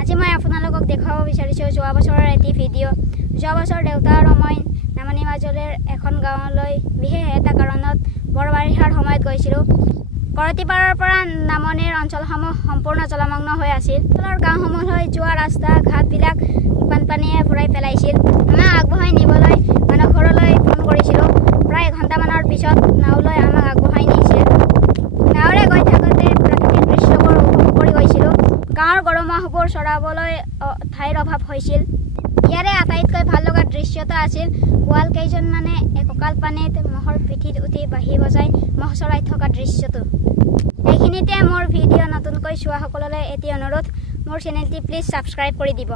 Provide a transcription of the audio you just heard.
আজি মই আপোনালোকক দেখাব বিচাৰিছোঁ যোৱা বছৰৰ এটি ভিডিঅ'। যোৱা বছৰ দেউতা আৰু মই নামনি মাজুলীৰ এখন গাঁৱলৈ বিশেষ এটা কাৰণত বৰ বাৰিষাৰ সময়ত গৈছিলোঁ। কৰতিপাৰৰ পৰা নামনিৰ অঞ্চলসমূহ সম্পূৰ্ণ জলমগ্ন হৈ আছিল। অঞ্চলৰ গাঁওসমূহলৈ যোৱা ৰাস্তা ঘাটবিলাক বানপানীয়ে ভৰাই পেলাইছিল। আমাক আগবঢ়াই নিবলৈ মানুহ ঘৰলৈ ফোন কৰিছিলোঁ। প্ৰায় এঘণ্টামানৰ পিছত নাওলৈ আমাক আগবঢ়াই নিছিল। নাৱেৰে গৈ থাকোঁতে প্ৰাকৃতিক দৃশ্যবোৰ উপভোগ কৰি গৈছিলোঁ। গাঁৱৰ গৰু-ম'হবোৰ চৰাবলৈ ঠাইৰ অভাৱ হৈছিল। ইয়াৰে আটাইতকৈ ভাল লগা দৃশ্যটো আছিল গোৱাল কেইজনমানে একঁকাল পানীত ম'হৰ পিঠিত উঠি বাঁহী বজাই ম'হ চৰাই থকা দৃশ্যটো। এইখিনিতে মোৰ ভিডিঅ' নতুনকৈ চোৱাসকললৈ এটি অনুৰোধ, মোৰ চেনেলটি প্লিজ ছাবস্ক্ৰাইব কৰি দিব।